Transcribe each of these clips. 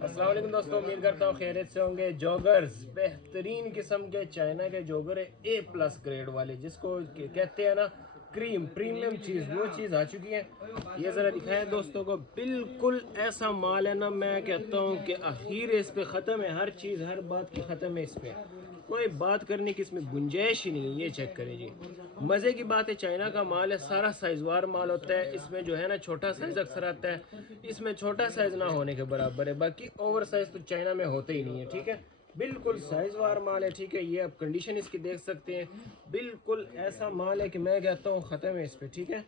अस्सलाम वालेकुम दोस्तों, उम्मीद करता हूँ खैरियत से होंगे। जॉगर्स बेहतरीन किस्म के चाइना के जॉगर है, A+ ग्रेड वाले, जिसको कहते हैं ना क्रीम प्रीमियम चीज़, वो चीज़ आ चुकी है। ये ज़रा दिखाएं दोस्तों को, बिल्कुल ऐसा माल है ना, मैं कहता हूँ कि आखिर इस पे ख़त्म है, हर चीज़ हर बात की ख़त्म है। इस पे कोई बात करने की इसमें गुंजाइश ही नहीं है। ये चेक करें जी, मज़े की बात है, चाइना का माल है, सारा साइजवार माल होता है। इसमें जो है ना छोटा साइज अक्सर आता है, इसमें छोटा साइज ना होने के बराबर है। बाकी ओवर साइज तो चाइना में होते ही नहीं है, ठीक है। बिल्कुल साइज वार माल है, ठीक है। ये आप कंडीशन इसकी देख सकते हैं, बिल्कुल ऐसा माल है कि मैं कहता हूँ ख़त्म है इस पर, ठीक है।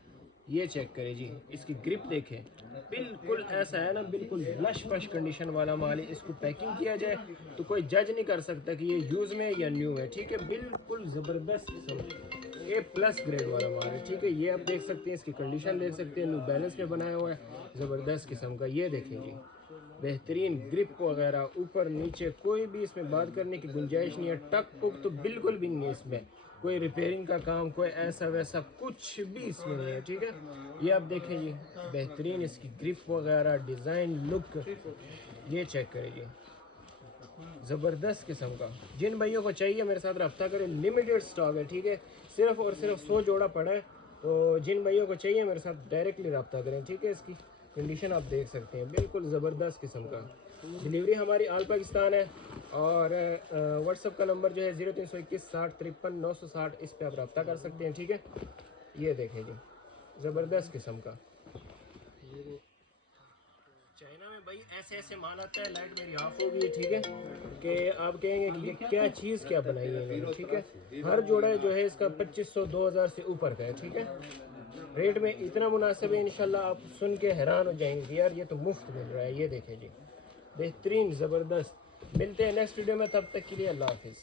ये चेक करें जी, इसकी ग्रिप देखें, बिल्कुल ऐसा है ना, बिल्कुल लश फश कंडीशन वाला माल है। इसको पैकिंग किया जाए तो कोई जज नहीं कर सकता कि ये यूज़ में या न्यू है, ठीक है। बिल्कुल ज़बरदस्त किस्म A+ ग्रेड वाला माल है, ठीक है। ये आप देख सकते हैं, इसकी कंडीशन देख सकते हैं, न्यू बैलेंस में बनाया हुआ है, ज़बरदस्त किस्म का। ये देखें जी, बेहतरीन ग्रिप वगैरह, ऊपर नीचे कोई भी इसमें बात करने की गुंजाइश नहीं है। टक पुक तो बिल्कुल भी नहीं है इसमें, कोई रिपेयरिंग का काम, कोई ऐसा वैसा कुछ भी इसमें नहीं है, ठीक है। ये आप देखें जी, बेहतरीन इसकी ग्रिप वगैरह, डिज़ाइन, लुक, ये चेक करें जी, ज़बरदस्त किस्म का। जिन भाइयों को चाहिए मेरे साथ रब्ता करें, लिमिटेड स्टॉक है, ठीक है। सिर्फ और सिर्फ 100 जोड़ा पड़ा है, तो जिन भाइयों को चाहिए मेरे साथ डायरेक्टली रब्ता करें, ठीक है। इसकी कंडीशन आप देख सकते हैं, बिल्कुल ज़बरदस्त किस्म का। डिलीवरी हमारी आल पाकिस्तान है, और व्हाट्सअप का नंबर जो है 0321 60 53 960, इस पर आप रब्ता कर सकते हैं, ठीक है। ये देखें जी, ज़बरदस्त किस्म का। चाइना में भाई ऐसे ऐसे माल आता है, लाइट मेरी ऑफ हो गई है, ठीक है, कि आप कहेंगे कि ये क्या चीज़ क्या बनाई है इन्होंने, ठीक है। हर जोड़ा जो है इसका 2500 2000 से ऊपर का है, ठीक है। रेट में इतना मुनासिब है, इंशाल्लाह आप सुन के हैरान हो जाएंगे कि यार ये तो मुफ्त मिल रहा है। ये देखें जी, बेहतरीन ज़बरदस्त। मिलते हैं नेक्स्ट वीडियो में, तब तक के लिए अल्लाह हाफिज़।